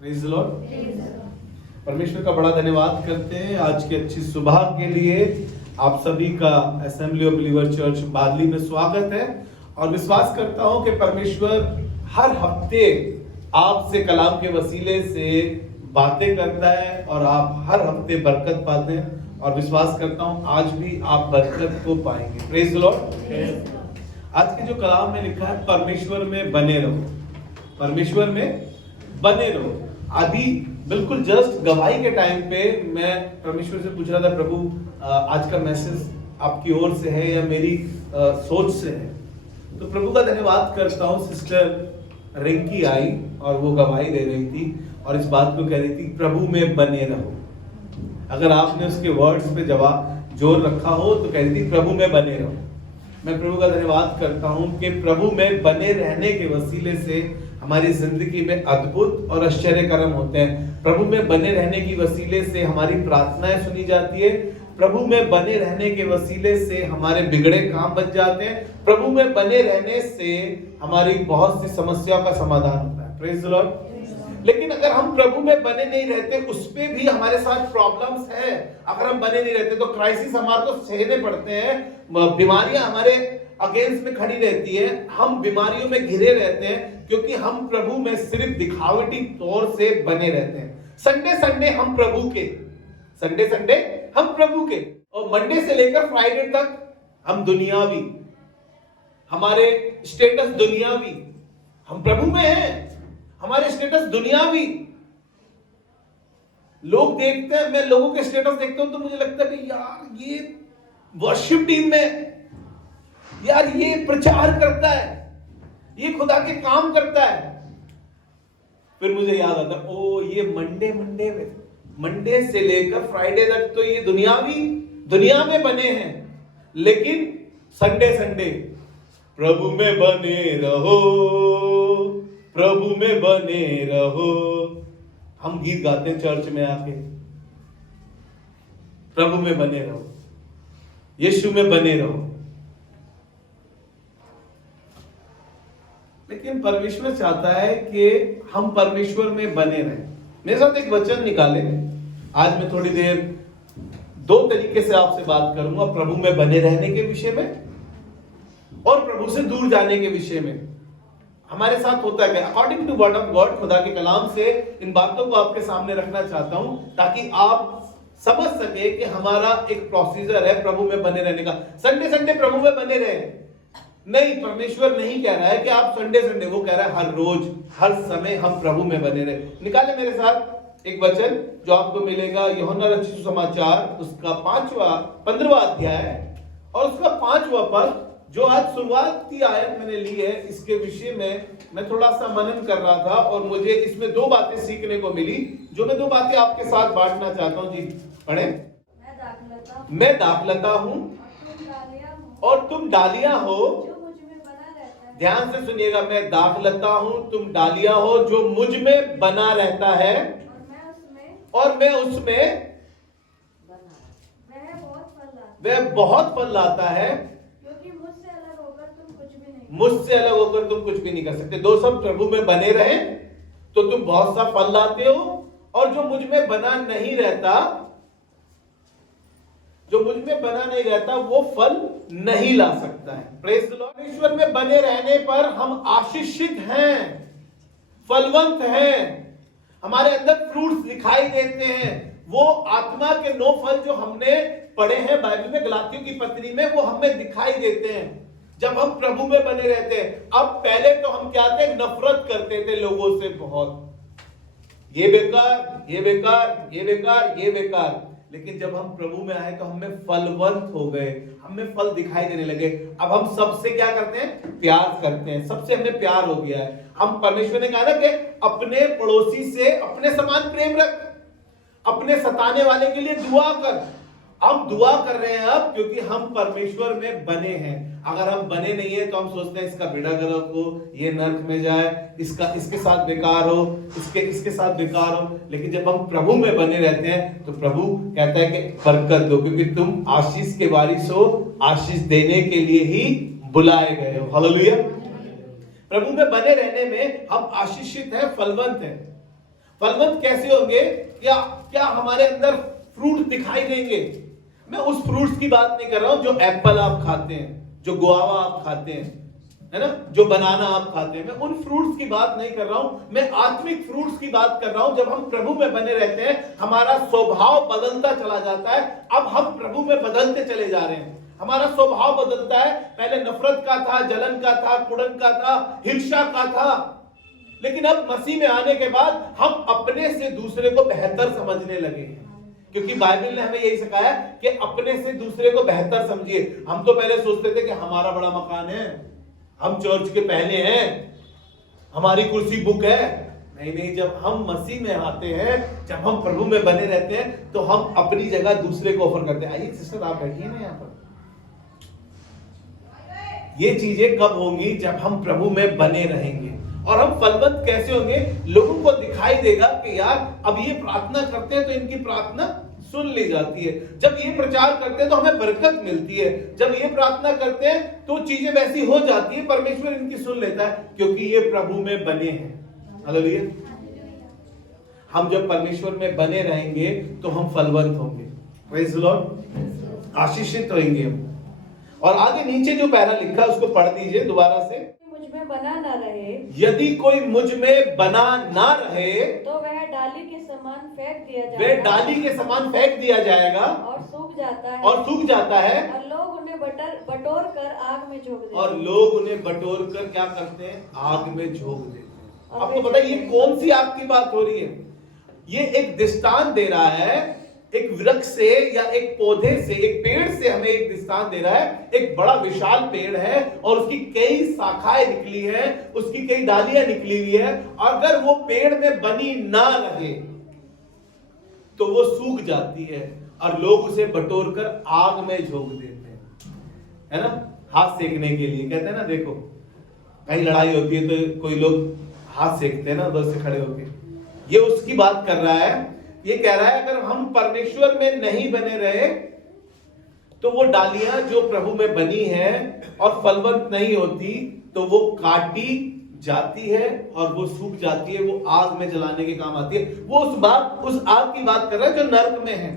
Praise the Lord. परमेश्वर का बड़ा धन्यवाद करते हैं आज की अच्छी सुबह के लिए। आप सभी का असेंबली ऑफ बिलीवर चर्च बादली में स्वागत है और विश्वास करता हूं कि परमेश्वर हर हफ्ते आपसे कलाम के वसीले से बातें करता है और आप हर हफ्ते बरकत पाते हैं और विश्वास करता हूं आज भी आप बरकत को पाएंगे। Praise the Lord. आज के जो कलाम में लिखा है परमेश्वर में बने रहो, परमेश्वर में बने रहो। अभी बिल्कुल जस्ट गवाही के टाइम पे मैं परमेश्वर से पूछ रहा था, प्रभु आज का मैसेज आपकी ओर से है या मेरी सोच से है। तो प्रभु का धन्यवाद करता हूँ, सिस्टर रिंकी आई और वो गवाही दे रही थी और इस बात को कह रही थी प्रभु में बने रहो। अगर आपने उसके वर्ड्स पे जवाब जोर रखा हो तो कह रही थी प्रभु में बने रहो। मैं प्रभु का धन्यवाद करता हूं कि प्रभु में बने रहने के वसीले से हमारी जिंदगी में अद्भुत और आश्चर्य कर्म होते हैं। प्रभु में बने रहने की वसीले से हमारी प्रार्थनाएं सुनी जाती है। प्रभु में बने रहने के वसीले से हमारे बिगड़े काम बच जाते हैं। प्रभु में बने रहने से हमारी बहुत सी समस्याओं का समाधान होता है। Praise the Lord. लेकिन अगर हम प्रभु में बने नहीं रहते, उस पे भी हमारे साथ प्रॉब्लम्स है। अगर हम बने नहीं रहते तो क्राइसिस हमारे को सहने पड़ते हैं, बीमारियां हमारे अगेंस्ट में खड़ी रहती है, हम बीमारियों में घिरे रहते हैं क्योंकि हम प्रभु में सिर्फ दिखावटी तौर से बने रहते हैं। संडे संडे हम प्रभु के, संडे संडे हम प्रभु के, और मंडे से लेकर फ्राइडे तक हम दुनियावी, हमारे स्टेटस दुनियावी। हम प्रभु में हैं, हमारे स्टेटस दुनियावी। लोग देखते हैं, मैं लोगों के स्टेटस देखता हूं तो मुझे लगता है कि यार ये वर्शिप टीम में, यार ये प्रचार करता है, ये खुदा के काम करता है। फिर मुझे याद आता ओ ये मंडे से लेकर फ्राइडे तक तो ये दुनिया में बने हैं, लेकिन संडे संडे प्रभु में बने रहो, प्रभु में बने रहो। हम गीत गाते हैं चर्च में आके, प्रभु में बने रहो, यीशु में बने रहो। लेकिन परमेश्वर चाहता है कि हम परमेश्वर में बने रहें। मेरे साथ एक वचन निकाले। आज मैं थोड़ी देर दो तरीके से आपसे बात करूंगा, प्रभु में बने रहने के विषय में और प्रभु से दूर जाने के विषय में। हमारे साथ होता है according to word of God, खुदा के कलाम से इन बातों को आपके सामने रखना चाहता हूं ताकि आप समझ सके कि हमारा एक प्रोसीजर है प्रभु में बने रहने का। संडे संडे प्रभु में बने रहे नहीं, परमेश्वर नहीं कह रहा है कि आप संडे संडे, वो कह रहा है हर रोज हर समय हम प्रभु में बने रहे। निकाले मेरे साथ एक वचन जो आपको मिलेगा यूहन्ना रचित सुसमाचार, उसका 15वां अध्याय और उसका 5वां पद। जो आज शुरुआत की आयत मैंने ली है, इसके विषय में मैं थोड़ा सा मनन कर रहा था और मुझे इसमें दो बातें सीखने को मिली, जो मैं दो बातें आपके साथ बांटना चाहता हूं। जी पढ़े। मैं दाखलता हूं और तुम डालियां हो। ध्यान से सुनिएगा, मैं दाखलता हूं, तुम डालियां हो, जो मुझ में बना रहता है और मैं उसमें वह बहुत फल लाता है। मुझसे अलग होकर तुम कुछ भी नहीं कर सकते। दो सब प्रभु में बने रहे तो तुम बहुत सा फल लाते हो, और जो मुझ में बना नहीं रहता, वो फल नहीं ला सकता है। Praise the Lord. परमेश्वर में बने रहने पर हम आशीषित हैं, फलवंत हैं, हमारे अंदर फ्रूट्स दिखाई देते हैं। वो आत्मा के 9 फल जो हमने पढ़े हैं बाइबल में, गलातियों की पत्री में, वो हमें दिखाई देते हैं जब हम प्रभु में बने रहते हैं। अब पहले तो हम क्या थे, नफरत करते थे लोगों से बहुत, ये बेकार, ये बेकार, ये बेकार, ये बेकार। लेकिन जब हम प्रभु में आए तो हमें फलवंत हो गए, हमें फल दिखाई देने लगे। अब हम सबसे क्या करते हैं, प्यार करते हैं, सबसे हमें प्यार हो गया है। हम, परमेश्वर ने कहा ना कि अपने पड़ोसी से अपने समान प्रेम रख, अपने सताने वाले के लिए दुआ कर। हम दुआ कर रहे हैं अब क्योंकि हम परमेश्वर में बने हैं। अगर हम बने नहीं है तो हम सोचते हैं इसका बेड़ा गर्क हो, ये नर्क में जाए, इसके साथ बेकार हो, इसके साथ बेकार हो। लेकिन जब हम प्रभु में बने रहते हैं तो प्रभु कहता है कि बरकत दो, क्योंकि तुम आशीष के वारिस हो, आशीष देने के लिए ही बुलाए गए हो। हालेलुया। प्रभु में बने रहने में हम आशीषित हैं, फलवंत हैं। फलवंत कैसे होंगे? क्या हमारे अंदर फ्रूट दिखाई देंगे? मैं उस फ्रूट्स की बात नहीं कर रहा हूं जो एप्पल आप खाते हैं, जो गुआवा आप खाते हैं, है ना, जो बनाना आप खाते हैं। मैं उन फ्रूट्स की बात नहीं कर रहा हूं, मैं आत्मिक फ्रूट्स की बात कर रहा हूं। जब हम प्रभु में बने रहते हैं, हमारा स्वभाव बदलता चला जाता है। अब हम प्रभु में बदलते चले जा रहे हैं, हमारा स्वभाव बदलता है। पहले नफरत का था, जलन का था, कुड़न का था, हिंसा का था, लेकिन अब मसीह में आने के बाद हम अपने से दूसरे को बेहतर समझने लगे हैं, क्योंकि बाइबल ने हमें यही सिखाया कि अपने से दूसरे को बेहतर समझिए। हम तो पहले सोचते थे कि हमारा बड़ा मकान है, हम चर्च के पहले हैं, हमारी कुर्सी बुक है। नहीं, जब हम मसीह में आते हैं, जब हम प्रभु में बने रहते हैं, तो हम अपनी जगह दूसरे को ऑफर करते हैं। आइए सिस्टर, आप बैठिए ना यहाँ पर। ये चीजें कब होंगी? जब हम प्रभु में बने रहेंगे। और हम फलवंत कैसे होंगे? लोगों को दिखाई देगा कि यार अब ये प्रार्थना करते हैं तो इनकी प्रार्थना सुन ली जाती है। जब ये प्रचार करते हैं तो हमें बरकत मिलती है। जब ये प्रार्थना करते हैं तो चीजें वैसी हो जाती है, परमेश्वर इनकी सुन लेता है, क्योंकि ये प्रभु में बने हैं। हालेलुया। हम जब परमेश्वर में बने रहेंगे तो हम फलवंत होंगे। Praise the Lord. आशीषित होंगे हम। और आगे नीचे जो पैरा लिखा है उसको पढ़ दीजिए दोबारा से। मुझ में बना ना रहे, यदि कोई मुझ में बना ना रहे, तो वह डाली के समान फेंक दिया जाएगा। वह डाली के समान फेंक दिया जाएगा और सूख जाता है। और सूख जाता है। और लोग उन्हें बटोर कर आग में झोंक देते हैं। और लोग उन्हें बटोर कर क्या करते हैं? आग में झोंक देते हैं। आपको पता है ये कौन सी आग की बात हो रही है? ये एक दृष्टांत दे रहा है, एक वृक्ष से या एक पौधे से, एक पेड़ से हमें एक दृष्टांत दे रहा है। एक बड़ा विशाल पेड़ है और उसकी कई शाखाएं निकली है, उसकी कई डालियां निकली हुई है। अगर वो पेड़ में बनी ना रहे तो वो सूख जाती है और लोग उसे बटोर कर आग में झोंक देते हैं, है ना, हाथ सेकने के लिए। कहते हैं ना, देखो कहीं लड़ाई होती है तो कोई लोग हाथ सेकते हैं ना उधर से खड़े होके। ये उसकी बात कर रहा है। ये कह रहा है अगर हम परमेश्वर में नहीं बने रहे तो वो डालियां जो प्रभु में बनी है और फलवंत नहीं होती तो वो काटी जाती है और वो सूख जाती है, वो आग में जलाने के काम आती है। वो उस आग की बात कर रहा है जो नरक में है,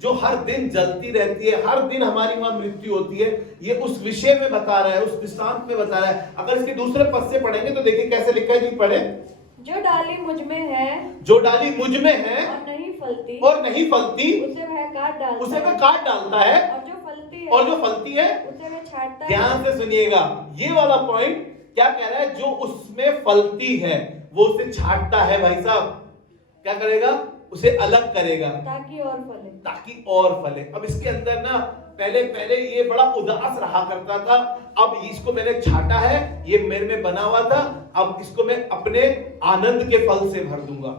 जो हर दिन जलती रहती है, हर दिन हमारी वहां मृत्यु होती है। ये उस विषय में बता रहा है, उस दृष्टांत में बता रहा है। अगर इसके दूसरे पद से पढ़ेंगे तो देखिए कैसे लिखा है जी, पढ़े। जो डाली मुझ में है, जो डाली मुझ में है और नहीं फलती, उसे वह काट डालता है। और जो फलती है, उसे वह छांटता है। ध्यान से सुनिएगा, ये वाला पॉइंट क्या कह रहा है? जो उसमें फलती है वो उसे छांटता है। भाई साहब क्या करेगा? उसे अलग करेगा ताकि और फले। अब इसके अंदर ना पहले ये बड़ा उदास रहा करता था, अब इसको मैंने छाटा है, ये मेरे में बना हुआ था, अब इसको मैं अपने आनंद के फल से भर दूंगा।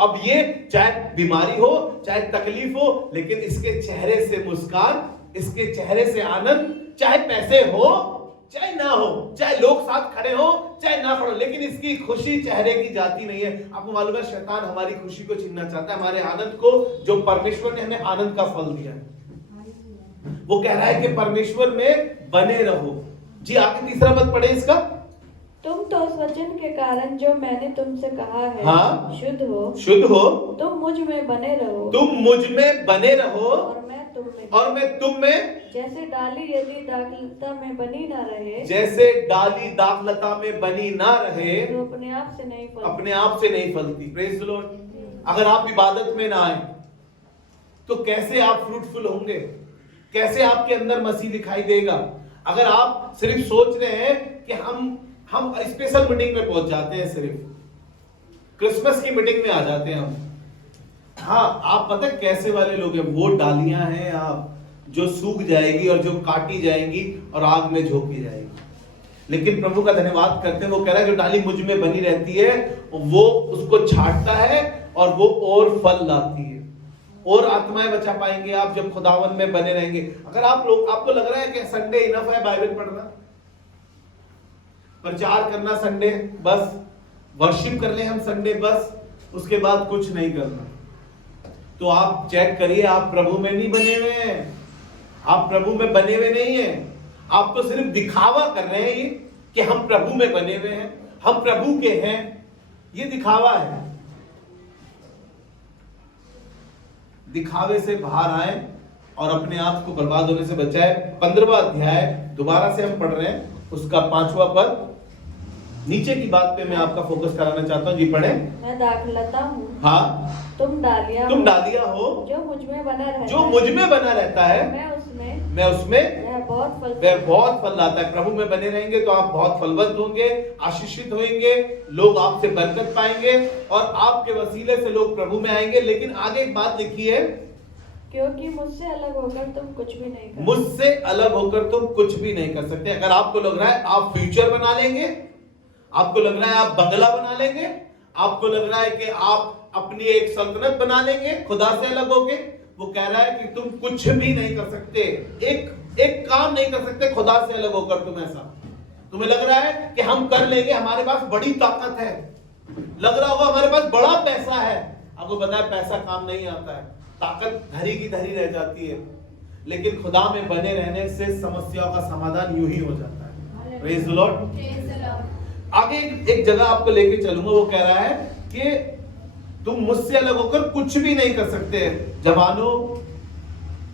अब ये चाहे बीमारी हो, चाहे तकलीफ हो, लेकिन इसके चेहरे से मुस्कान, इसके चेहरे से आनंद, चाहे पैसे हो चाहे ना हो, चाहे लोग साथ खड़े हो चाहे ना खड़े हो, लेकिन इसकी खुशी चेहरे की जाती नहीं है। आपको मालूम है शैतान हमारी खुशी को छीनना चाहता है, हमारे आनंद को, जो परमेश्वर ने हमें आनंद का फल दिया है। वो कह रहा है कि परमेश्वर में बने रहो। जी आगे तीसरा पद पढ़े इसका। तुम तो उस वचन के कारण जो मैंने तुमसे कहा है, हाँ, शुद्ध हो। तुम मुझ में बने रहो और मैं तुम में। जैसे डाली यदि दाखलता में बनी ना रहे, तो अपने आप से नहीं फलती। Praise the Lord. अगर आप इबादत में ना आए तो कैसे आप फ्रूटफुल होंगे? कैसे आपके अंदर मसीह दिखाई देगा? अगर आप सिर्फ सोच रहे हैं कि हम स्पेशल मीटिंग में पहुंच जाते हैं, सिर्फ क्रिसमस की मीटिंग में आ जाते हैं हम। हाँ, आप पता है कैसे वाले लोग हैं? वो डालियां हैं आप जो सूख जाएगी और जो काटी जाएंगी और आग में झोंकी जाएगी। लेकिन प्रभु का धन्यवाद करते हैं, वो कह रहा है जो डाली मुझ में बनी रहती है वो उसको छांटता है और वो और फल लाती है, और आत्माएं बचा पाएंगे आप जब खुदावन में बने रहेंगे। अगर आपको लग रहा है कि संडे इनफ है बाइबल पढ़ना, प्रचार करना संडे बस, वर्शिप कर ले हम संडे बस, उसके बाद कुछ नहीं करना, तो आप चेक करिए आप प्रभु में नहीं बने हुए हैं। आप प्रभु में बने हुए नहीं हैं। आप तो सिर्फ दिखावा कर रहे हैं ये कि हम प्रभु में बने हुए हैं, हम प्रभु के हैं, ये दिखावा है। दिखावे से बाहर आए और अपने आप को बर्बाद होने से बचाए। 15वां अध्याय दोबारा से हम पढ़ रहे हैं, उसका 5वां पद, नीचे की बात पे मैं आपका फोकस कराना चाहता हूँ जी। पढ़े। मैं दाखलता हूँ, हाँ, तुम डालियाँ हो जो मुझ में बना रहता जो मुझ में बना रहता है, मैं उसमें वह बहुत फल लाता है। प्रभु में बने रहेंगे तो आप बहुत फलवंत होंगे, आशीषित होंगे, लोग आपसे बरकत पाएंगे और आपके वसीले से लोग प्रभु में आएंगे। लेकिन आगे एक बात लिखी है, क्योंकि मुझसे अलग होकर तुम कुछ भी नहीं कर मुझसे अलग होकर तुम कुछ भी नहीं कर सकते। अगर आपको लग रहा है आप फ्यूचर बना लेंगे, आपको लग रहा है आप बंगला बना लेंगे, आपको लग रहा है कि आप अपनी एक सल्तनत बना लेंगे खुदा से अलग होके, वो कह रहा है कि तुम कुछ भी नहीं कर सकते, एक काम नहीं कर सकते खुदा से अलग होकर। तुम ऐसा तुम्हें लग रहा है कि हम कर लेंगे, हमारे पास बड़ी ताकत है, लग रहा होगा हमारे पास बड़ा पैसा है। आपको पता है पैसा काम नहीं आता है, ताकत धरी की धरी रह जाती है। लेकिन खुदा में बने रहने से समस्याओं का समाधान यूं ही हो जाता है। Praise the Lord. आगे एक जगह आपको लेके चलूंगा, वो कह रहा है कि तुम मुझसे अलग होकर कुछ भी नहीं कर सकते। जवानों,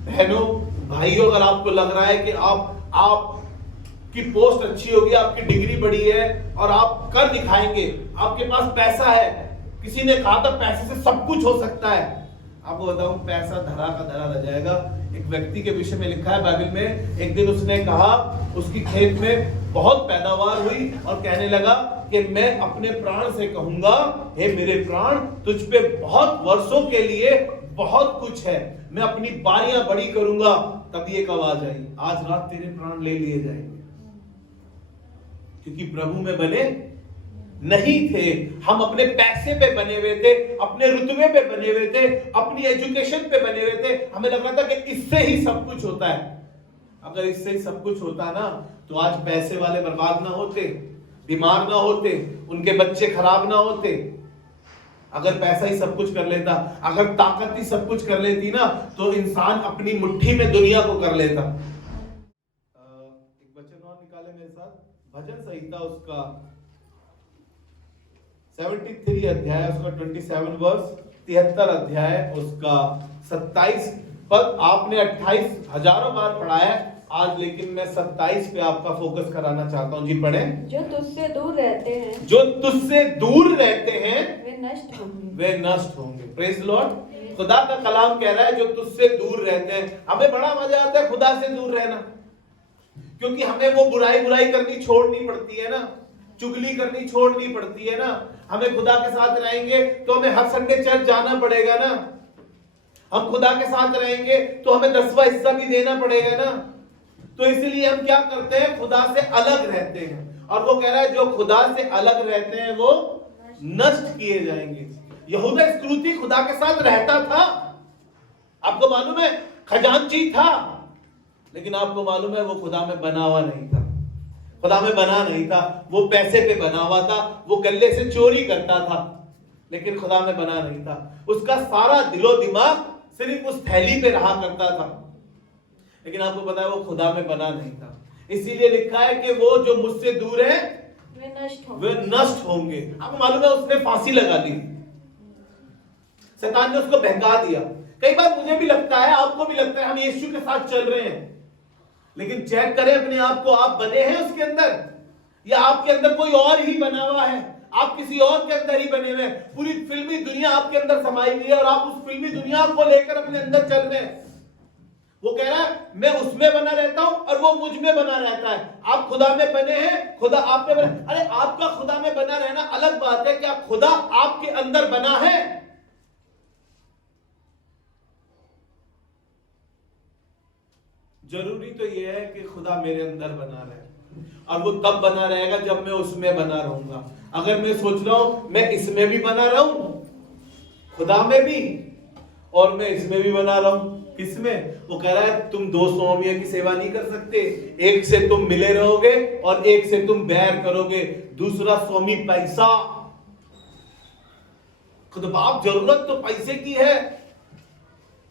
बहनों, भाइयों, अगर आपको लग रहा है कि आपकी पोस्ट अच्छी होगी, आपकी डिग्री बड़ी है और आप कर दिखाएंगे, आपके पास पैसा है, किसी ने कहा था पैसे से सब कुछ हो सकता है, आपको बताऊं पैसा धरा का धरा रह जाएगा। एक व्यक्ति के विषय में लिखा है बाइबल में, एक दिन उसने कहा, उसकी खेत में बहुत पैदावार हुई और कहने लगा कि मैं अपने प्राण से कहूंगा, हे मेरे प्राण, तुझ पे बहुत वर्षों के लिए बहुत कुछ है, मैं अपनी बारियां बड़ी करूंगा। तभी एक आवाज आई, आज रात तेरे प्राण ले लिए जाएंगे, क्योंकि प्रभु में बने नहीं थे। हम अपने पैसे पे बने हुए थे, अपने रुतबे पे बने हुए थे, अपनी एजुकेशन पे बने हुए थे। हमें लग रहा था कि इससे ही सब कुछ होता है। अगर इससे ही सब कुछ होता ना तो आज पैसे वाले बर्बाद ना होते, बीमार ना होते, उनके बच्चे खराब ना होते। अगर पैसा ही सब कुछ कर लेता, अगर ताकत ही सब कुछ कर लेती ना, तो इंसान अपनी मुट्ठी में दुनिया को कर लेता। एक वचन और निकाले मेरे साथ, भजन संहिता उसका 73 अध्याय उसका 27 वर्स, 73 अध्याय उसका 27 पद। आपने 28 हजारों बार पढ़ा है आज, लेकिन मैं 27 पे आपका फोकस कराना चाहता हूँ जी। पढ़े। जो तुझसे दूर रहते हैं, जो तुझसे दूर रहते हैं वे नष्ट होंगे, वे नष्ट होंगे। Praise Lord. खुदा का कलाम कह रहा है जो तुझसे दूर रहते हैं। हमें बड़ा मजा आता है खुदा से दूर रहना, क्योंकि हमें वो बुराई करनी छोड़नी पड़ती है ना, चुगली करनी छोड़नी पड़ती है ना। हमें खुदा के साथ रहेंगे तो हमें हर संडे चर्च जाना पड़ेगा ना, हम खुदा के साथ रहेंगे तो हमें 10वां हिस्सा भी देना पड़ेगा ना। तो इसलिए हम क्या करते हैं, खुदा से अलग रहते हैं। और वो कह रहा है जो खुदा से अलग रहते हैं वो नष्ट किए जाएंगे। यहूदा इस्करियोती खुदा के साथ रहता था, आपको मालूम है, खजांची था, लेकिन आपको मालूम है वो खुदा में बना हुआ नहीं था, खुदा में बना नहीं था, वो पैसे पे बना हुआ था, वो गले से चोरी करता था, लेकिन खुदा में बना नहीं था। उसका सारा दिलो दिमाग सिर्फ उस थैली पे रहा करता था, लेकिन आपको पता है वो खुदा में बना नहीं था। इसीलिए लिखा है कि वो जो मुझसे दूर है वे नष्ट होंगे। आपको मालूम है उसने फांसी लगा दी, शैतान ने उसको बहका दिया। कई बार मुझे भी लगता है, आपको भी लगता है हम यीशु के साथ चल रहे हैं, लेकिन चेक करें अपने आप को, आप बने हैं उसके अंदर या आपके अंदर कोई और ही बना हुआ है, आप किसी और के अंदर ही बने हुए हैं। पूरी फिल्मी दुनिया आपके अंदर समाई हुई है और आप उस फिल्मी दुनिया को लेकर अपने अंदर चल रहे हैं। वो कह रहा है मैं उसमें बना रहता हूं और वो मुझ में बना रहता है। आप खुदा में बने हैं, खुदा आप में बना। अरे आपका खुदा में बना रहना अलग बात है, क्या खुदा आपके अंदर बना है? जरूरी तो यह है कि खुदा मेरे अंदर बना रहे, और वो तब बना रहेगा जब मैं उसमें बना रहूंगा। अगर मैं सोच रहा हूं मैं इसमें भी बना रहूं, खुदा में भी, और मैं इसमें भी बना रहूं, किसमें? वो कह रहा है तुम दो स्वामियों की सेवा नहीं कर सकते, एक से तुम मिले रहोगे और एक से तुम बैर करोगे। दूसरा स्वामी पैसा। खुद बाप जरूरत तो पैसे की है,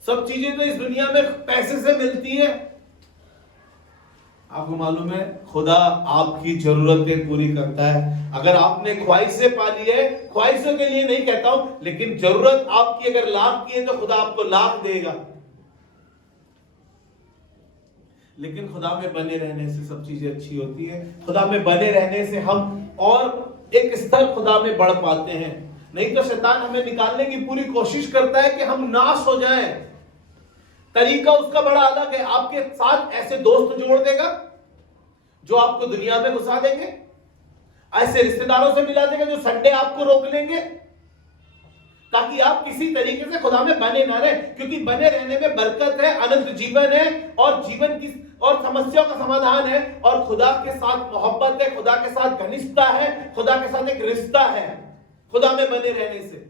सब चीजें तो इस दुनिया में पैसे से मिलती है। आपको मालूम है खुदा आपकी जरूरतें पूरी करता है। अगर आपने ख्वाहिशें पाली है, ख्वाहिशों के लिए नहीं कहता हूं, लेकिन जरूरत आपकी अगर लाख की है तो खुदा आपको लाख देगा। लेकिन खुदा में बने रहने से सब चीजें अच्छी होती है। खुदा में बने रहने से हम और एक स्तर खुदा में बढ़ पाते हैं। नहीं तो शैतान हमें निकालने की पूरी कोशिश करता है कि हम नाश हो जाएं। तरीका उसका बड़ा अलग है। आपके साथ ऐसे दोस्त जोड़ देगा जो आपको दुनिया में घुसा देंगे, ऐसे रिश्तेदारों से मिला देगा जो संडे आपको रोक लेंगे, ताकि आप किसी तरीके से खुदा में बने ना रहे। क्योंकि बने रहने में बरकत है, अनंत जीवन है, और जीवन की और समस्याओं का समाधान है, और खुदा के साथ मोहब्बत है, खुदा के साथ घनिष्ठता है, खुदा के साथ एक रिश्ता है खुदा में बने रहने से।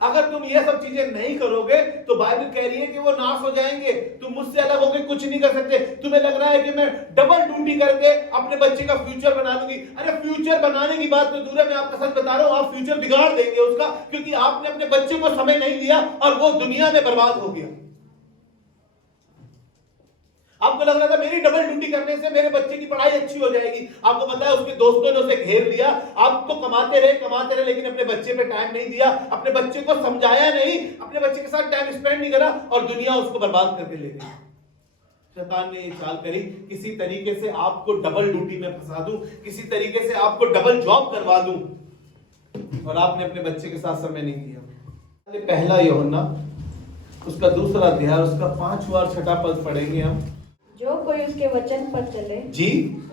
अगर तुम ये सब चीजें नहीं करोगे तो बाइबल कह रही है कि वो नाश हो जाएंगे। तुम मुझसे अलग होकर कुछ नहीं कर सकते। तुम्हें लग रहा है कि मैं डबल ड्यूटी करके अपने बच्चे का फ्यूचर बना दूंगी। अरे फ्यूचर बनाने की बात तो दूर है, मैं आपका सच बता रहा हूं, आप फ्यूचर बिगाड़ देंगे उसका, क्योंकि आपने अपने बच्चे को समय नहीं दिया और वो दुनिया में बर्बाद हो गया। आपको लग रहा था मेरी डबल ड्यूटी करने से मेरे बच्चे की पढ़ाई अच्छी हो जाएगी। आपको पता है उसके दोस्तों ने उसे घेर लिया। आप तो कमाते रहे, लेकिन अपने बच्चे पे टाइम नहीं दिया, अपने बच्चे को समझाया नहीं, अपने बच्चे के साथ टाइम स्पेंड नहीं करा, और दुनिया उसको बर्बाद करके ले गई। शैतान ने ये चाल करी, किसी तरीके से आपको डबल ड्यूटी में फंसा दूं, किसी तरीके से आपको डबल जॉब करवा दूं, और आपने अपने बच्चे के साथ समय नहीं दिया। पहला यूहन्ना उसका 2 अध्याय उसका 5वां और 6वां पद पढ़ेंगे हम। जो कोई उसके वचन पर चले जी,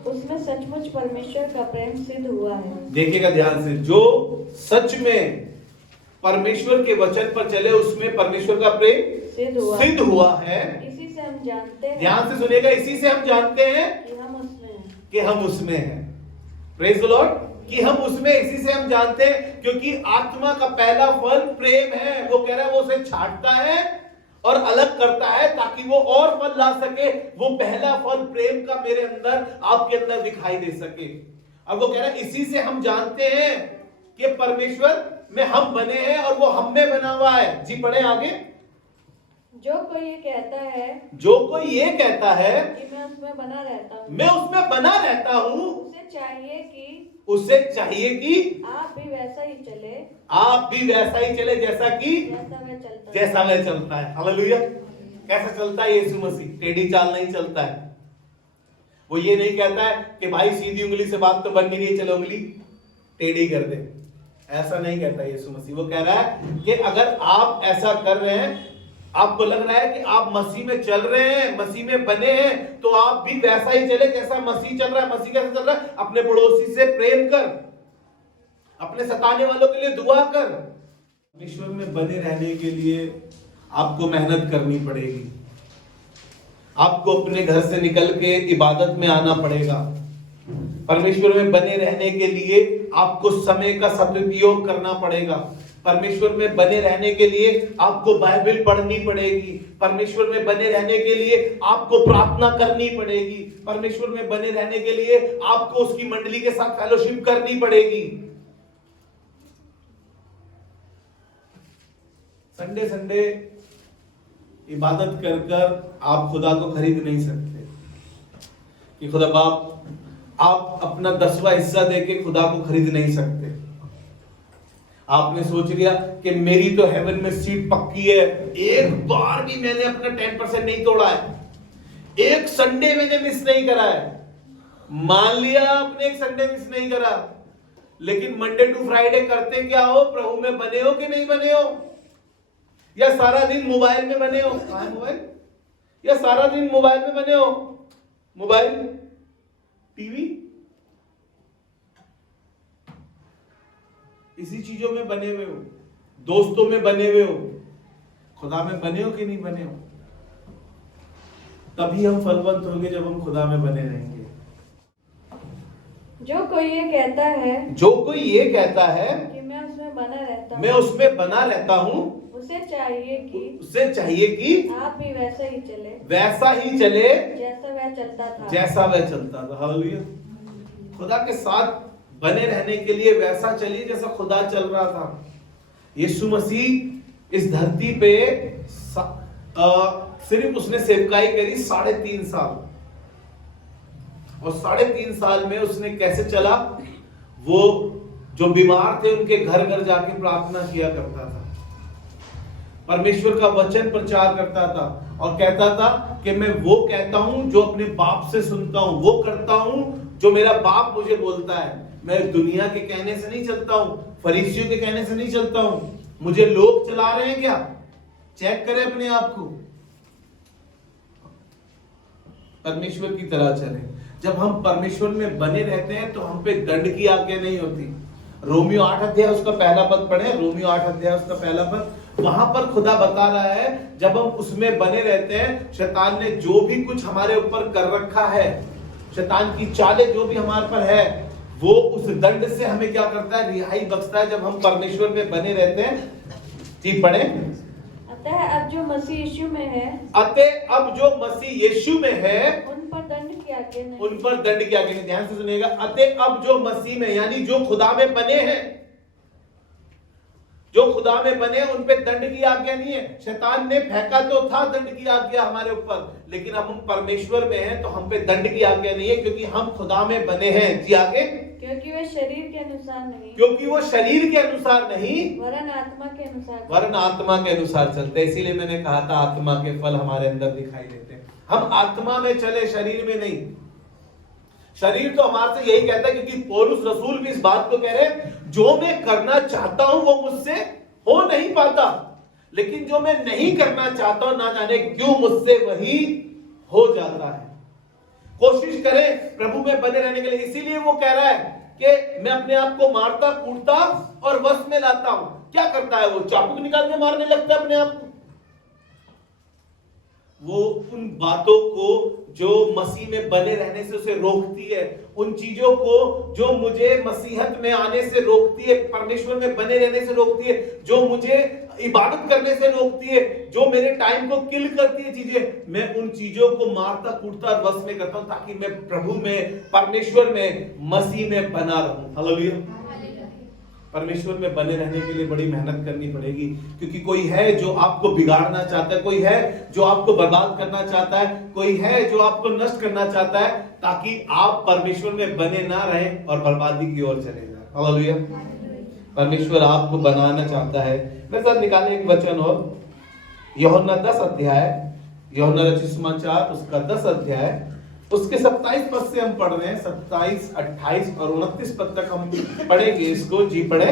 उसमें सचमुच परमेश्वर का प्रेम सिद्ध हुआ है। देखिएगा ध्यान से, जो सच में परमेश्वर के वचन पर चले उसमें परमेश्वर का प्रेम सिद्ध हुआ है। इसी से हम जानते हैं, ध्यान से सुनिएगा, इसी से हम जानते हैं कि हम उसमें हैं, कि हम उसमें हैं। प्रेज द लॉर्ड, कि हम उसमें, इसी से हम जानते हैं, क्योंकि आत्मा का पहला फल प्रेम है। वो कह रहा है वो उसे छांटता है और अलग करता है ताकि वो और फल ला सके। वो पहला फल प्रेम का मेरे अंदर, आपके अंदर दिखाई दे सके। अब वो कह रहा है इसी से हम जानते हैं कि परमेश्वर में हम बने हैं और वो हम में बना हुआ है। जी पढ़े आगे। जो कोई ये कहता है, जो कोई ये कहता है कि मैं उसमें बना रहता हूँ, मैं उसमें बना रहता हूँ, उसे चाहिए कि आप भी वैसा ही चले, जैसा वह चलता है। हालेलुया। कैसा चलता है यीशु मसीह? टेढ़ी चाल नहीं चलता है। वो ये नहीं कहता है कि भाई सीधी उंगली से बात तो बननी नहीं, चलो उंगली टेढ़ी कर दे, ऐसा नहीं कहता यीशु मसीह। वो कह रहा है कि अगर आप ऐसा कर रहे हैं, आपको लग रहा है कि आप मसीह में चल रहे हैं, मसीह में बने हैं, तो आप भी वैसा ही चले जैसा मसीह चल रहा है। मसीह कैसे चल रहा है? अपने पड़ोसी से प्रेम कर, अपने सताने वालों के लिए दुआ कर। परमेश्वर में बने रहने के लिए आपको मेहनत करनी पड़ेगी। आपको अपने घर से निकल के इबादत में आना पड़ेगा। परमेश्वर में बने रहने के लिए आपको समय का सदुपयोग करना पड़ेगा। परमेश्वर में बने रहने के लिए आपको बाइबल पढ़नी पड़ेगी। परमेश्वर में बने रहने के लिए आपको प्रार्थना करनी पड़ेगी। परमेश्वर में बने रहने के लिए आपको उसकी मंडली के साथ फेलोशिप करनी पड़ेगी। संडे संडे इबादत कर कर आप खुदा को खरीद नहीं सकते कि खुदा बाप, आप अपना 10वां हिस्सा देके खुदा को खरीद नहीं सकते। आपने सोच लिया कि मेरी तो हेवन में सीट पक्की है, एक बार भी मैंने अपना 10% नहीं तोड़ा है, एक संडे मैंने मिस नहीं करा है। मान लिया आपने एक संडे मिस नहीं करा, लेकिन मंडे टू फ्राइडे करते क्या हो? प्रभु में बने हो कि नहीं बने हो? या सारा दिन मोबाइल में बने हो? कहां है मोबाइल? या सारा दिन मोबाइल में बने हो? मोबाइल, टीवी, इसी चीजों में बने हुए हो, दोस्तों में बने हुए हो। खुदा में बने हो कि नहीं बने हो? तभी हम फलवंत होंगे जब हम खुदा में बने रहेंगे। जो कोई ये कहता है कि मैं उसमें बना रहता हूँ, उसे चाहिए कि आप भी वैसा ही चले जैसा वह चलता था। हालेलुया। खुदा के साथ बने रहने के लिए वैसा चलिए जैसा खुदा चल रहा था। यीशु मसीह इस धरती पे सिर्फ उसने सेवकाई करी 3.5 साल। और 3.5 साल में उसने कैसे चला? वो जो बीमार थे उनके घर घर जाके प्रार्थना किया करता था, परमेश्वर का वचन प्रचार करता था और कहता था कि मैं वो कहता हूं जो अपने बाप से सुनता हूं, वो करता हूं जो मेरा बाप मुझे बोलता है। मैं दुनिया के कहने से नहीं चलता हूं, फरीसियों के कहने से नहीं चलता हूं। मुझे लोग चला रहे हैं क्या? चेक करें अपने आप को, परमेश्वर की तरह चलें। जब हम परमेश्वर में बने रहते हैं तो हम पे दंड की आज्ञा नहीं होती। रोमियो 8 अध्याय उसका पहला पद पढ़े, रोमियो 8 अध्याय उसका पहला पद। वहां पर खुदा बता रहा है जब हम उसमें बने रहते हैं, शैतान ने जो भी कुछ हमारे ऊपर कर रखा है, शैतान की चालें जो भी हमारे पर है, वो उस दंड से हमें क्या करता है? रिहाई बख्शता है जब हम परमेश्वर में बने रहते हैं। ठीक पढ़े। अतः अब जो मसीह यीशु में है, अतः अब जो मसीह यीशु में है, उन पर दंड की आज्ञा नहीं। उन पर दंड की आज्ञा नहीं। ध्यान से सुनिएगा, अतः अब जो मसीह में, यानी जो खुदा में बने हैं, जो खुदा में बने उन पे दंड की आज्ञा नहीं है। शैतान ने फेंका तो था दंड की आज्ञा हमारे ऊपर, लेकिन अब हम परमेश्वर में हैं तो हम पे दंड की आज्ञा नहीं है, क्योंकि हम खुदा में बने हैं। जी आगे। क्योंकि वे शरीर के अनुसार नहीं, क्योंकि वो शरीर के अनुसार नहीं, वरन आत्मा के अनुसार, वरन आत्मा के अनुसार चलते हैं। इसीलिए मैंने कहा था आत्मा के फल हमारे अंदर दिखाई देते हैं। हम आत्मा में चले, शरीर में नहीं। शरीर तो हमारे से यही कहता है, क्योंकि पौलुस रसूल भी इस बात को कह रहे हैं, जो मैं करना चाहता हूं वो मुझसे हो नहीं पाता, लेकिन जो मैं नहीं करना चाहता हूं ना जाने क्यों मुझसे वही हो जाता है। कोशिश करें प्रभु में बने रहने के लिए। इसीलिए वो कह रहा है कि मैं अपने आप को मारता कूटता और वश में लाता हूं। क्या करता है वो? चाबुक निकाल के मारने लगता है अपने आप को। वो उन बातों को जो मसीह में बने रहने से उसे रोकती है, उन चीजों को जो मुझे मसीहत में आने से रोकती है, परमेश्वर में बने रहने से रोकती है, जो मुझे इबादत करने से रोकती है, जो मेरे टाइम को किल करती है चीजें, मैं उन चीजों को मारता कूटता और वश में करता हूं, ताकि मैं प्रभु में, परमेश्वर में, मसीह में बना रहूं। हालेलुया। परमेश्वर में बने रहने के लिए बड़ी मेहनत करनी पड़ेगी, क्योंकि कोई है जो आपको बिगाड़ना चाहता है, कोई है जो आपको बर्बाद करना चाहता है, कोई है जो आपको नष्ट करना चाहता है, ताकि आप परमेश्वर में बने ना रहें और बर्बादी की ओर चले जाएं। हालेलुया। परमेश्वर आपको बनाना चाहता है। मेरे साथ निकाले एक वचन और, यूहन्ना 10 अध्याय, यूहन्ना रचित सुसमाचार उसका 10 अध्याय, उसके 27 पद से हम पढ़ रहे हैं। 27, 28 और 29 पद तक हम पढ़ेंगे इसको। जी पढ़े।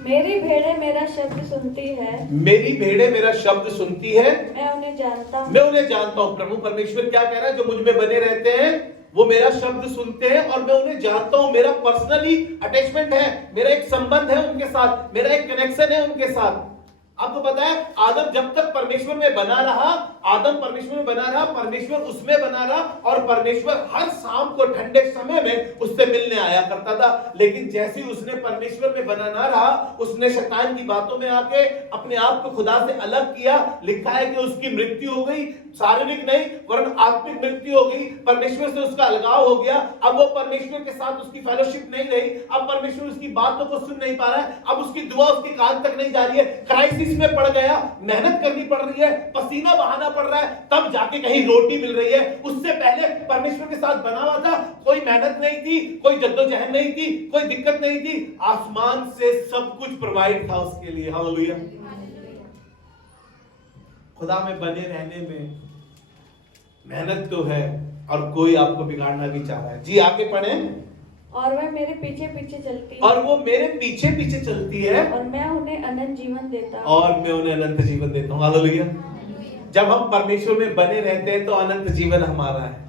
मेरी भेड़ें मेरा शब्द सुनती है, मेरी भेड़ें मेरा शब्द सुनती है, मैं उन्हें जानता हूँ, मैं उन्हें जानता हूँ। प्रभु परमेश्वर क्या कह रहा है? जो मुझ में बने रहते हैं वो मेरा शब्द सुनते हैं और मैं उन्हें जानता हूँ। मेरा पर्सनली अटैचमेंट है, मेरा एक संबंध है उनके साथ, मेरा एक कनेक्शन है उनके साथ। आपको पता है आदम जब तक परमेश्वर में बना रहा, आदम परमेश्वर में बना रहा, परमेश्वर उसमें बना रहा, और परमेश्वर हर शाम को ठंडे समय में उससे मिलने आया करता था। लेकिन जैसे ही उसने परमेश्वर में बना ना रहा, उसने शैतान की बातों में आके अपने आप को खुदा से अलग किया। लिखा है कि उसकी मृत्यु हो गई, शारीरिक नहीं वरन आत्मिक मृत्यु हो गई। परमेश्वर से उसका अलगाव हो गया। अब वो परमेश्वर के साथ उसकी फेलोशिप नहीं रही। अब परमेश्वर उसकी बातों को सुन नहीं पा रहा है। अब उसकी दुआ उसके कान तक नहीं जा रही है। क्राइसिस में पड़ गया, मेहनत करनी पड़ रही है, पसीना बहाना पड़ रहा है, तब जाके कहीं रोटी मिल रही है। उससे पहले परमेश्वर के साथ बना हुआ था, कोई मेहनत नहीं थी, कोई जद्दोजहद नहीं थी, कोई दिक्कत नहीं थी। आसमान से सब कुछ प्रोवाइड था उसके लिए। हालेलुया। खुदा में बने रहने में मेहनत तो है और कोई आपको बिगाड़ना भी चाह रहा है। जी आगे पढ़ें। और वह मेरे पीछे पीछे चलती है, और वो मेरे पीछे पीछे चलती है, और मैं उन्हें अनंत जीवन देता हूं, और मैं उन्हें अनंत जीवन देता हूं। हालेलुया। जब हम परमेश्वर में बने रहते हैं तो अनंत जीवन हमारा है।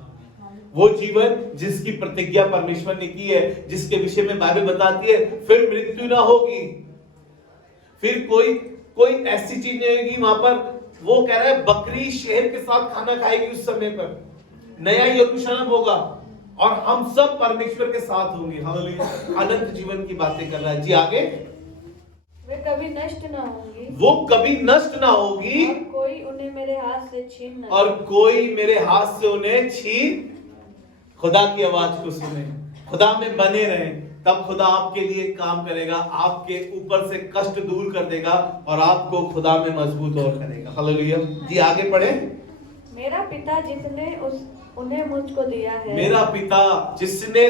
वो जीवन जिसकी प्रतिज्ञा परमेश्वर ने की है, जिसके विषय में बाइबल बताती है फिर मृत्यु ना होगी, फिर कोई ऐसी चीज नहीं होगी वहां पर। वो कह रहा है बकरी शेर के साथ खाना खाएगी उस समय पर, नया यरूशलेम होगा और हम सब परमेश्वर के साथ होंगे। हालेलुया। अनंत जीवन की बातें कर रहा है। जी आगे। वे कभी नष्ट ना होंगी, वो कभी नष्ट ना होगी, और कोई उन्हें मेरे हाथ से छीन ना, और कोई मेरे हाथ से उन्हें छीन। खुदा की आवाज को सुने, खुदा में बने रहें, तब खुदा आपके लिए काम करेगा, आपके ऊपर से कष्ट दूर कर देगा और आपको खुदा में मजबूत और करेगा। हालेलुया। जी आगे पढ़े। मेरा पिता जिसने उन्हें मुझको दिया है, मेरा पिता जिसने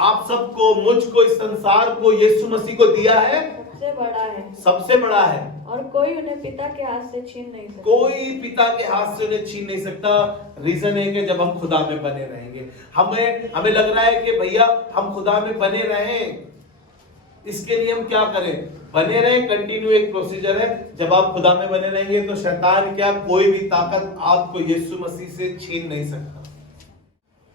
आप सबको, मुझको, इस संसार को, यीशु मसीह को दिया है, सबसे बड़ा है, सबसे बड़ा है, और कोई उन्हें पिता के हाथ से छीन नहीं सकता। कोई पिता के हाथ से उन्हें छीन नहीं सकता। रीजन है कि जब हम खुदा में बने रहेंगे, हमें लग रहा है कि भैया हम खुदा में बने रहें, इसके लिए हम क्या करें? बने रहे, कंटिन्यू एक प्रोसीजर है। जब आप खुदा में बने रहेंगे तो शैतान क्या, कोई भी ताकत आपको यीशु मसीह से छीन नहीं सकता।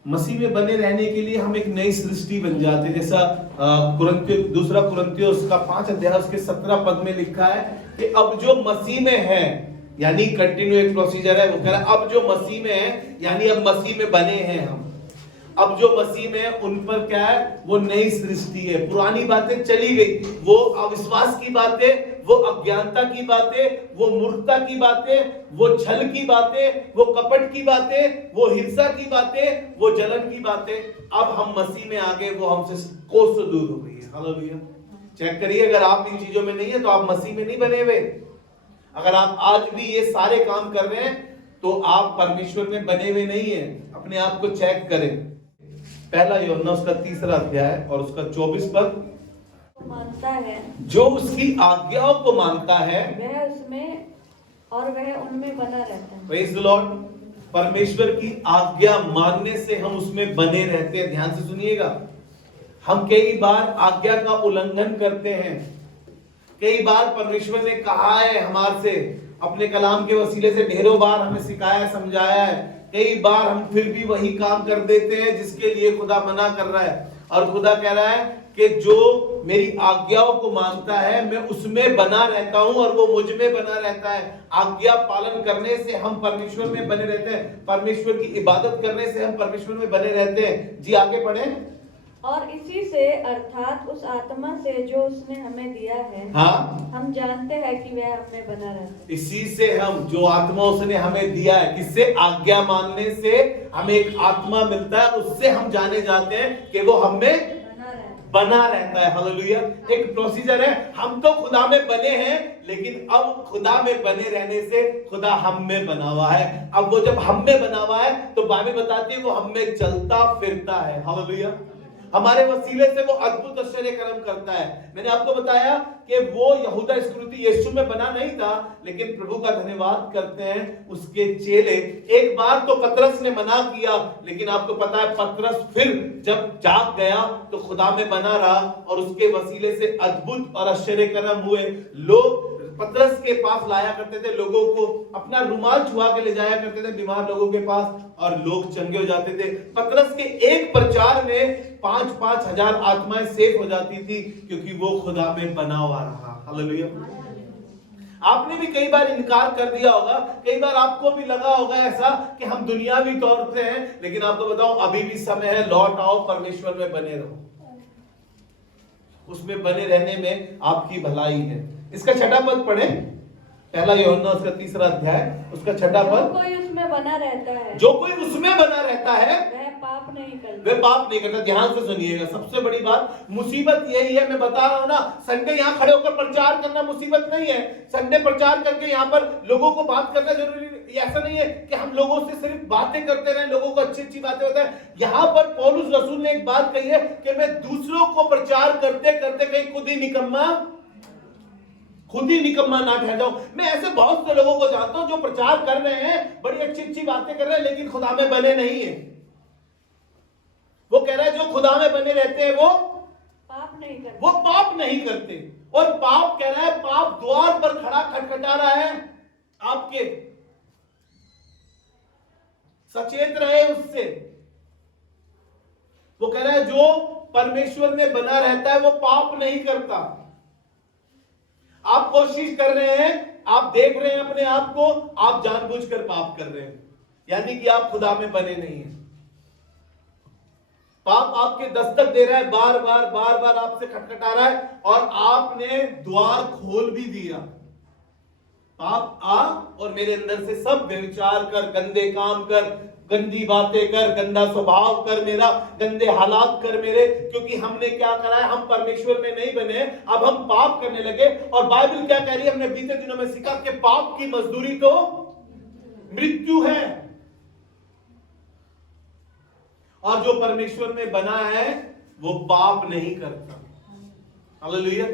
मसीह में बने रहने के लिए हम एक नई सृष्टि बन जाते हैं। जैसा दूसरा कुरिन्थियों उसका 5 अध्याय उसके 17 पद में लिखा है कि अब जो मसीह में है, यानी कंटिन्यू एक प्रोसीजर है, वो कह रहा है अब जो मसीह में है, यानी अब मसीह में बने हैं हम, अब जो मसीह में उन पर क्या है, वो नई सृष्टि है। पुरानी बातें चली गई, वो अविश्वास की बातें, वो अज्ञानता की बातें, वो मूर्खता की बातें, वो छल की बातें, वो कपट की बातें, वो हिंसा की बातें, वो जलन की बातें, अब हम मसीह में आ गए, वो हमसे कोसों दूर हो गई है। हालेलुया। चेक करिए, अगर आप इन चीजों में नहीं है तो आप मसीह में नहीं बने हुए। अगर आप आज भी ये सारे काम कर रहे हैं तो आप परमेश्वर में बने हुए नहीं है। अपने आप को चेक करें। पहला यूहन्ना उसका 3 अध्याय और उसका 24 पद, मानता है जो उसकी आज्ञाओं को मानता है वह उसमें और वह उनमें बना रहता है। Praise the Lord. परमेश्वर की आज्ञा मानने से हम उसमें बने रहते हैं। ध्यान से सुनिएगा, हम कई बार आज्ञा का उल्लंघन करते हैं। कई बार परमेश्वर ने कहा है हमारे से, अपने कलाम के वसीले से ढेरों बार हमें सिखाया, समझाया है। कई बार हम फिर भी वही काम कर देते हैं जिसके लिए खुदा मना कर रहा है। और खुदा कह रहा है कि जो मेरी आज्ञाओं को मानता है मैं उसमें बना रहता हूं और वो मुझ में बना रहता है। आज्ञा पालन करने से हम परमेश्वर में बने रहते हैं। परमेश्वर की इबादत करने से हम परमेश्वर में बने रहते हैं। जी आगे पढ़ें। और इसी से, अर्थात उस आत्मा से जो उसने हमें दिया है, हाँ, हम जानते हैं कि वह हमें बना रहता है। इसी से हम, जो आत्मा उसने हमें दिया है, किससे? आज्ञा मानने से हमें एक आत्मा मिलता है, उससे हम जाने जाते हैं कि वो हमें बना रहता है। हालेलुया। एक प्रोसीजर है। हम तो खुदा में बने हैं, लेकिन अब खुदा में बने रहने से खुदा हम में बना हुआ है। अब वो जब हम में बना हुआ है तो बाइबल बताती है वो हम में चलता फिरता है। हालेलुया। हमारे वसीले से वो अद्भुत आश्चर्य कर्म करता है। मैंने आपको बताया कि वो यहूदा इस्करियोती यीशु में बना नहीं था, लेकिन प्रभु का धन्यवाद करते हैं उसके चेले। एक बार तो पतरस ने मना किया, लेकिन आपको पता है पतरस फिर जब जाग गया तो खुदा में बना रहा और उसके वसीले से अद्भुत और आश्चर्य कर्म हुए। लोग पतरस के पास लाया करते थे, लोगों को अपना रुमाल छुआ के ले जाया करते थे बीमार लोगों के पास, और लोग चंगे हो जाते थे। पतरस के एक प्रचार में 5-5 हजार आत्माएं सेव हो जाती थी, क्योंकि वो खुदा में बना हुआ रहा। हालेलुया। आपने भी कई बार इनकार कर दिया होगा, कई बार आपको भी लगा होगा ऐसा कि हम दुनियावी तौर पे हैं, लेकिन आपको बताऊं अभी भी समय है, लौट आओ, परमेश्वर में बने रहो। उसमें बने रहने में आपकी भलाई है। इसका 6वां पद पढ़े। पहला यूहन्ना उसका 3 अध्याय उसका 6वां पद। जो कोई उसमें बना रहता है, जो कोई उसमें बना रहता है वह पाप नहीं करता। वे पाप नहीं करता। ध्यान से सुनिएगा, सबसे बड़ी बात, मुसीबत यही है। मैं बता रहा हूं ना, संडे यहाँ खड़े होकर प्रचार करना मुसीबत नहीं है। संडे प्रचार करके यहाँ पर लोगों को बात करना जरूरी, ऐसा नहीं है कि हम लोगों से सिर्फ बातें करते रहे, लोगों को अच्छी अच्छी बातें बताएं। यहाँ पर पौलुस रसूल ने एक बात कही है कि मैं दूसरों को प्रचार करते करते कहीं खुद ही निकम्मा ना ठहर जाऊं। मैं ऐसे बहुत से लोगों को जानता हूं जो प्रचार कर रहे हैं, बड़ी अच्छी अच्छी बातें कर रहे हैं, लेकिन खुदा में बने नहीं है। वो कह रहा है जो खुदा में बने रहते हैं वो पाप नहीं करते। और पाप कह रहा है, पाप द्वार पर खड़ा खटखटा रहा है आपके। सचेत रहे उससे। वो कह रहा है जो परमेश्वर में बना रहता है वो पाप नहीं करता। आप कोशिश कर रहे हैं, आप देख रहे हैं अपने आप को, आप जानबूझकर पाप कर रहे हैं, यानी कि आप खुदा में बने नहीं हैं। पाप आपके दस्तक दे रहा है, बार बार आपसे खटखटा रहा है, और आपने द्वार खोल भी दिया। पाप आ और मेरे अंदर से सब व्यभिचार कर, गंदे काम कर, गंदी बातें कर, गंदा स्वभाव कर, मेरा गंदे हालात कर मेरे, क्योंकि हमने क्या करा है, हम परमेश्वर में नहीं बने, अब हम पाप करने लगे। और बाइबल क्या कह रही है, हमने बीते दिनों में सीखा कि पाप की मजदूरी तो मृत्यु है। और जो परमेश्वर में बना है वो पाप नहीं करता। हालेलुया।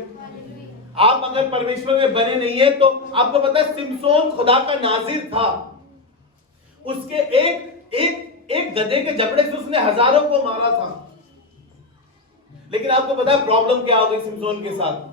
आप अगर परमेश्वर में बने नहीं है तो आपको पता है सिमसोन खुदा का नाजिर था। उसके एक गधे के जबड़े से उसने हजारों को मारा था। लेकिन आपको पता है प्रॉब्लम क्या हो गई सिमसोन के साथ?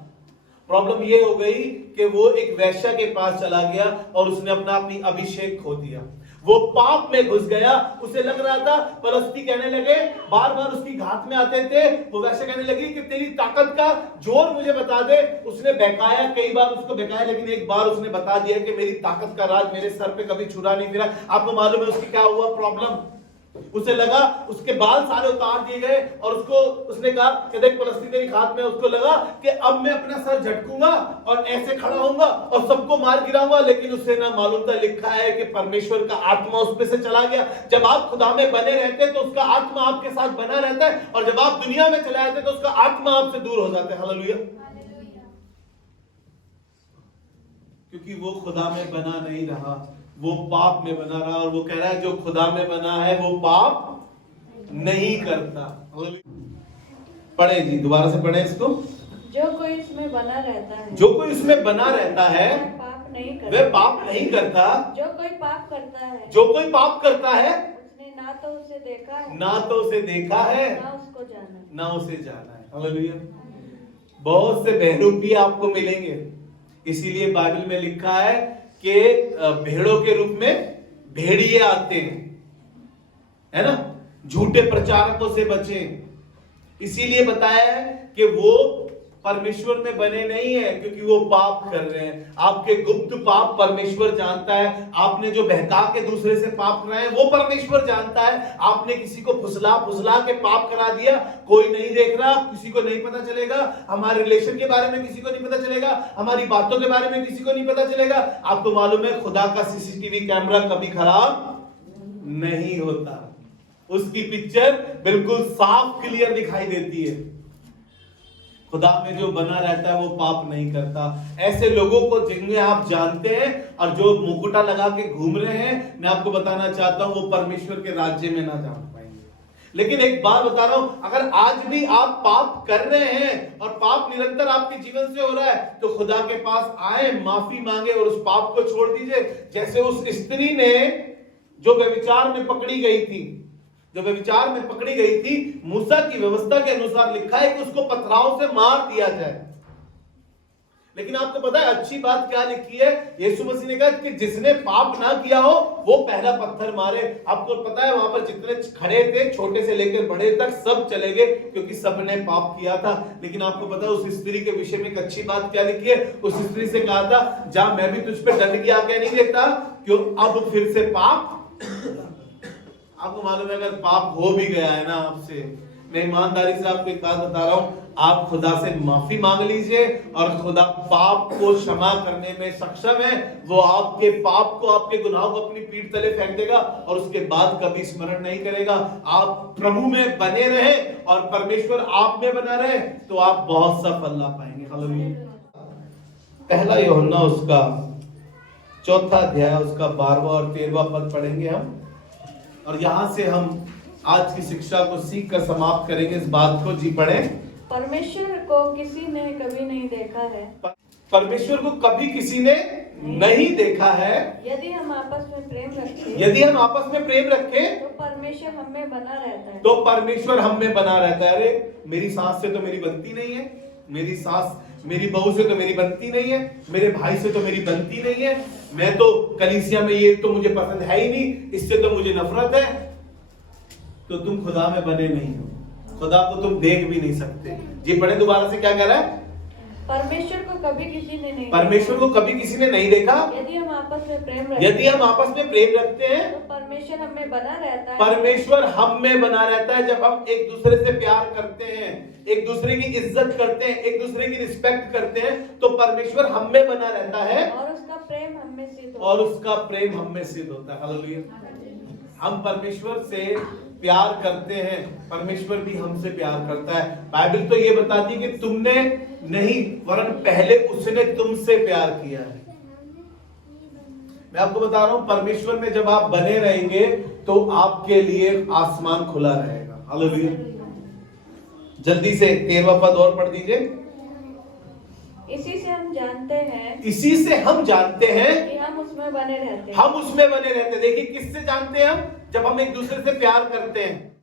प्रॉब्लम ये हो गई कि वो एक वेश्या के पास चला गया और उसने अपनी अभिषेक खो दिया। वो पाप में घुस गया। उसे लग रहा था, पलस्ती कहने लगे, बार बार उसकी घात में आते थे। वो वैसे कहने लगी कि तेरी ताकत का जोर मुझे बता दे। उसने बहकाया, कई बार उसको बहकाया, लेकिन एक बार उसने बता दिया कि मेरी ताकत का राज मेरे सर पे कभी छुरा नहीं फिरा। आपको मालूम है उसकी क्या हुआ प्रॉब्लम? उसे लगा उसके बाल सारे उतार दिए गए और उसने कहा कि देख पलस्ती तेरी घात में। उसको लगा कि अब मैं अपना सर झटकूंगा और ऐसे खड़ा होऊंगा और सबको मार गिराऊंगा। लेकिन उसे ना मालूम था, लिखा है कि परमेश्वर का आत्मा उस पे से चला गया। जब आप खुदा में बने रहते हैं तो उसका आत्मा आपके साथ बना रहता है, और जब आप दुनिया में चले जाते हैं तो उसका आत्मा आपसे दूर हो जाता है। हालेलुया। क्योंकि वो खुदा में बना नहीं रहा, वो पाप में बना रहा। और वो कह रहा है जो खुदा में बना है वो पाप नहीं करता। पढ़े जी, दोबारा से पढ़े इसको। जो कोई इसमें बना रहता है, जो कोई इसमें बना रहता है पाप नहीं करता, वह पाप नहीं करता। जो कोई पाप करता है, जो कोई पाप करता है उसने ना तो उसे देखा है, ना तो उसे देखा है, ना उसको जाना है, ना उसे जाना है। हालेलुया। बहुत से बहरूपी आपको मिलेंगे, इसीलिए बाइबल में लिखा है कि भेड़ों के रूप में भेड़िए आते हैं, है ना। झूठे प्रचारकों से बचें। इसीलिए बताया है कि वो परमेश्वर में बने नहीं है, क्योंकि वो पाप कर रहे हैं। आपके गुप्त पाप परमेश्वर जानता है। आपने जो बहका के दूसरे से पाप कराए वो परमेश्वर जानता है। आपने किसी को फुसला के पाप करा दिया, कोई नहीं देख रहा, किसी को नहीं पता चलेगा। हमारे रिलेशन के बारे में किसी को नहीं पता चलेगा, हमारी बातों के बारे में किसी को नहीं पता चलेगा। आपको मालूम है खुदा का सीसीटीवी कैमरा कभी खराब नहीं होता। उसकी पिक्चर बिल्कुल साफ क्लियर दिखाई देती है। खुदा में जो बना रहता है वो पाप नहीं करता। ऐसे लोगों को जिनमें आप जानते हैं और जो मुकुटा लगा के घूम रहे हैं, मैं आपको बताना चाहता हूं वो परमेश्वर के राज्य में ना जान पाएंगे। लेकिन एक बात बता रहा हूं, अगर आज भी आप पाप कर रहे हैं और पाप निरंतर आपके जीवन से हो रहा है, तो खुदा के पास आए, माफी मांगे और उस पाप को छोड़ दीजिए। जैसे उस स्त्री ने जो व्यभिचार में पकड़ी गई थी, मूसा की व्यवस्था के अनुसार लिखा है कि उसको पथराव से मार दिया जाए। लेकिन आपको पता है अच्छी बात क्या लिखी है? यीशु मसीह ने कहा कि जिसने पाप ना किया हो वो पहला पत्थर मारे। आपको पता है वहां पर जितने खड़े थे, छोटे से लेकर बड़े तक, सब चले गए, क्योंकि सबने पाप किया था। लेकिन आपको पता है उस स्त्री के विषय में एक अच्छी बात क्या लिखी है? उस स्त्री से कहा था, जा मैं भी तुझ पे दंड की आज्ञा नहीं देता, क्यों अब फिर से पाप। आपको मालूम है अगर पाप हो भी गया है ना आपसे, मैं ईमानदारी से आपको एक बात बता रहा हूं, आप खुदा से माफी मांग लीजिए और खुदा पाप को क्षमा करने में सक्षम है। वो आपके पाप को, आपके गुनाहों को अपनी पीठ तले फेंक देगा और उसके बाद कभी स्मरण नहीं करेगा। आप प्रभु में बने रहे और परमेश्वर आप में बना रहे तो आप बहुत सा फल ला पाएंगे। हालेलुया। पहला यूहन्ना उसका 4वां अध्याय उसका 12वां और 13वां पद पढ़ेंगे हम, और यहां से हम आज की शिक्षा को सीख कर समाप्त करेंगे इस बात को। जी पढ़ें। परमेश्वर को किसी ने कभी नहीं देखा है, परमेश्वर को कभी किसी ने नहीं देखा है। यदि हम आपस में प्रेम रखें, तो परमेश्वर हम में बना रहता है। अरे मेरी सास से तो मेरी बनती नहीं है, मेरी बहू से तो मेरी बनती नहीं है, मेरे भाई से तो मेरी बनती नहीं है, मैं तो कलीसिया में ये तो मुझे पसंद है ही नहीं, इससे तो मुझे नफरत है। तो तुम खुदा में बने नहीं हो, खुदा को तुम देख भी नहीं सकते। जी पढ़े दोबारा से, क्या कह रहा है? परमेश्वर को कभी किसी ने नहीं देखा। यदि हम आपस में प्रेम रखते हैं, तो परमेश्वर हम में बना रहता है। जब हम एक दूसरे से प्यार करते हैं, एक दूसरे की इज्जत करते हैं, एक दूसरे की रिस्पेक्ट करते हैं, तो परमेश्वर हम में बना रहता है और उसका प्रेम हम में सिद्ध होता है। हालेलुया। हम परमेश्वर से प्यार करते हैं, परमेश्वर भी हमसे प्यार करता है। बाइबल तो ये बताती है कि तुमने नहीं वरन पहले उसने तुमसे प्यार किया है। मैं आपको बता रहा हूं, परमेश्वर में जब आप बने रहेंगे तो आपके लिए आसमान खुला रहेगा। हालेलुया। जल्दी से 13वां पद और पढ़ दीजिए। इसी से हम जानते हैं इसी से हम जानते हैं कि हम उसमें बने रहते हैं। हम उसमें बने रहते हैं। देखिए किससे जानते हैं हम? जब हम एक दूसरे से प्यार करते हैं।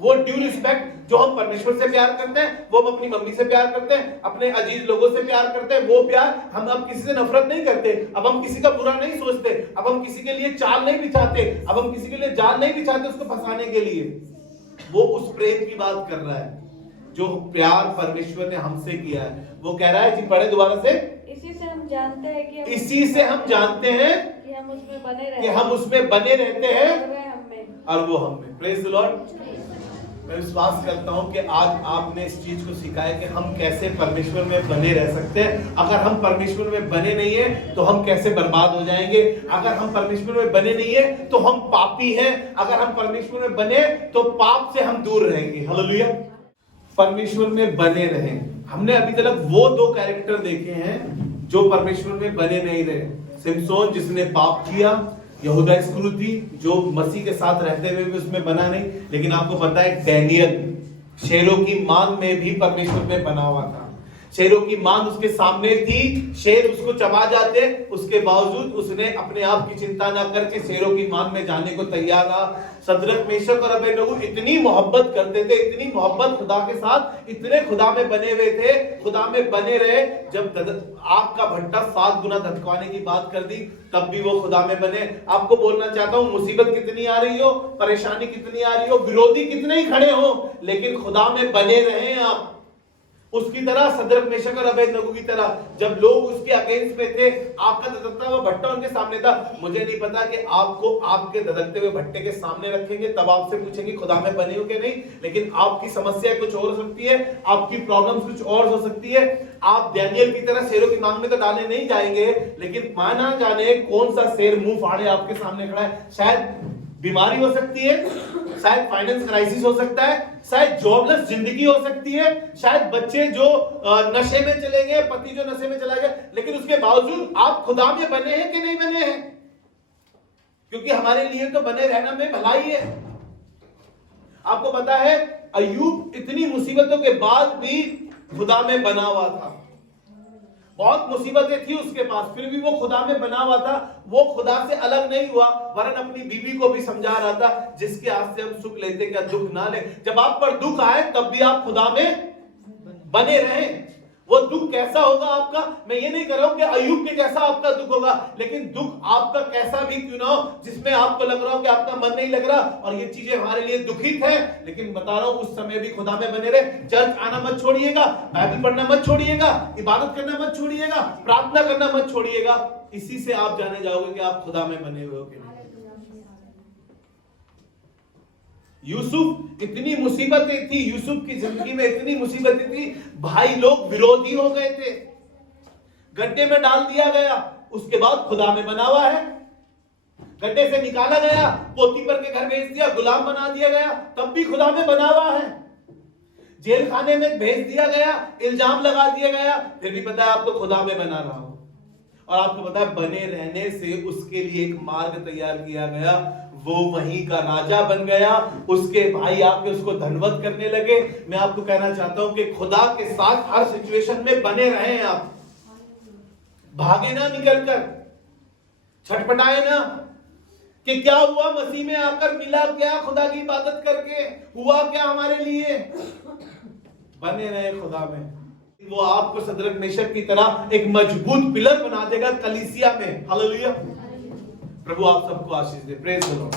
वो ड्यू रिस्पेक्ट जो हम परमेश्वर से प्यार करते हैं, वो हम अपनी मम्मी से प्यार करते हैं, अपने अजीज लोगों से प्यार करते हैं, वो प्यार हम अब किसी से नफरत नहीं करते, अब हम किसी का बुरा नहीं सोचते, अब हम किसी के लिए चाल नहीं बिछाते, अब हम किसी के लिए जाल नहीं बिछाते उसको फंसाने के लिए। वो उस प्रेम की बात कर रहा है जो प्यार परमेश्वर ने हमसे किया है। वो कह रहा है जी, पढ़े दोबारा से। इसी से हम जानते हैं कि इसी से हम जानते हैं कि हम उसमें बने रहते कि हैं हम उसमें बने रहते हैं और वह हम में। और वो हम में। Praise the Lord. मैं विश्वास करता हूं कि आज आपने इस चीज को सीखा है कि हम कैसे परमेश्वर में बने रह सकते हैं। अगर हम परमेश्वर में बने नहीं है तो हम कैसे बर्बाद हो जाएंगे। अगर हम परमेश्वर में बने नहीं है तो हम पापी हैं। अगर हम परमेश्वर में बने तो पाप से हम दूर रहेंगे। हालेलुया। परमेश्वर में बने रहें। हमने अभी तक वो 2 कैरेक्टर देखे हैं जो परमेश्वर में बने नहीं रहे। सिमसोन जिसने पाप किया, यहूदा इस्करियोती जो मसीह के साथ रहते हुए भी उसमें बना नहीं। लेकिन आपको पता है डैनियल शेरों की मान में भी परमेश्वर में बना हुआ था। शेरों की मान उसके सामने थी, शेर उसको चबा जाते, उसके बावजूद उसने अपने आप की चिंता ना करके शेरों की मान में जाने को तैयार रहा। सदरक मेशक और अबेदनगो इतनी मोहब्बत करते थे, इतनी मोहब्बत खुदा के साथ, इतने खुदा में बने हुए थे, खुदा में बने रहे। जब आग का भट्टा 7 गुना धधकाने की बात कर दी तब भी वो खुदा में बने। आपको बोलना चाहता हूं, मुसीबत कितनी आ रही हो, परेशानी कितनी आ रही हो, विरोधी कितने ही खड़े हो, लेकिन खुदा में बने रहे आप। उसकी तरह सदरक मेशक और अबेदनगो की तरह जब लोग उसके अगेंस्ट में थे, आग का धधकता हुआ भट्टा उनके सामने था। मुझे नहीं पता कि आपको आपके धधकते हुए भट्टे के सामने रखेंगे तब आपसे पूछेंगे खुदा में बने हो कि नहीं। लेकिन आपकी समस्या कुछ और हो सकती है, आपकी प्रॉब्लम्स कुछ और हो सकती है। आप डैनियल की तरह शेरों की मांग में तो डाले नहीं जाएंगे, लेकिन माना जाने कौन सा शेर मुंह फाड़े आपके सामने खड़ा है। शायद बीमारी हो सकती है, शायद फाइनेंस क्राइसिस हो सकता है, शायद जॉबलेस जिंदगी हो सकती है, शायद बच्चे जो नशे में चले गए, पति जो नशे में चला गया। लेकिन उसके बावजूद आप खुदा में बने हैं कि नहीं बने हैं? क्योंकि हमारे लिए तो बने रहना में भलाई है। आपको पता है अय्यूब इतनी मुसीबतों के बाद भी खुदा में बना हुआ था। बहुत मुसीबतें थी उसके पास, फिर भी वो खुदा में बना हुआ था। वो खुदा से अलग नहीं हुआ, वरन अपनी बीवी को भी समझा रहा था, जिसके हाथ से हम सुख लेते क्या दुख ना ले। जब आप पर दुख आए तब भी आप खुदा में बने रहें। वो दुख कैसा होगा आपका, मैं ये नहीं कर रहा हूं कि अय्यूब के जैसा आपका दुख होगा, लेकिन दुख आपका कैसा भी क्यों ना हो, जिसमें आपको लग रहा हो कि आपका मन नहीं लग रहा और ये चीजें हमारे लिए दुखित है, लेकिन बता रहा हूं उस समय भी खुदा में बने रहे। चर्च आना मत छोड़िएगा, बाइबल पढ़ना मत छोड़िएगा, इबादत करना मत छोड़िएगा, प्रार्थना करना मत छोड़िएगा। इसी से आप जाने जाओगे कि आप खुदा में बने हुए हो कि नहीं। यूसुफ इतनी मुसीबतें थी, यूसुफ की जिंदगी में इतनी मुसीबतें थी, भाई लोग विरोधी हो गए थे, गड्ढे में डाल दिया गया, उसके बाद खुदा में बना हुआ है। गड्ढे से निकाला गया, पोतीपर के घर भेज दिया, गुलाम बना दिया गया, तब भी खुदा में बना हुआ है। जेल खाने में भेज दिया गया, इल्जाम लगा दिया गया, फिर भी पता है आपको खुदा में बना रहा हो। और आपको पता है बने रहने से उसके लिए एक मार्ग तैयार किया गया, वो वहीं का राजा बन गया। उसके भाई आके उसको धनवत करने लगे। मैं आपको कहना चाहता हूं कि खुदा के साथ हर सिचुएशन में बने रहें आप, भागे ना निकलकर, छटपटाए ना कि क्या हुआ मसीह में आकर, मिला क्या खुदा की इबादत करके, हुआ क्या हमारे लिए। बने रहे खुदा में, वो आपको सदरक मेशक की तरह एक मजबूत पिलर बना देगा कलीसिया में। हालेलुया। प्रभु आप सबको आशीष दे। Praise the Lord.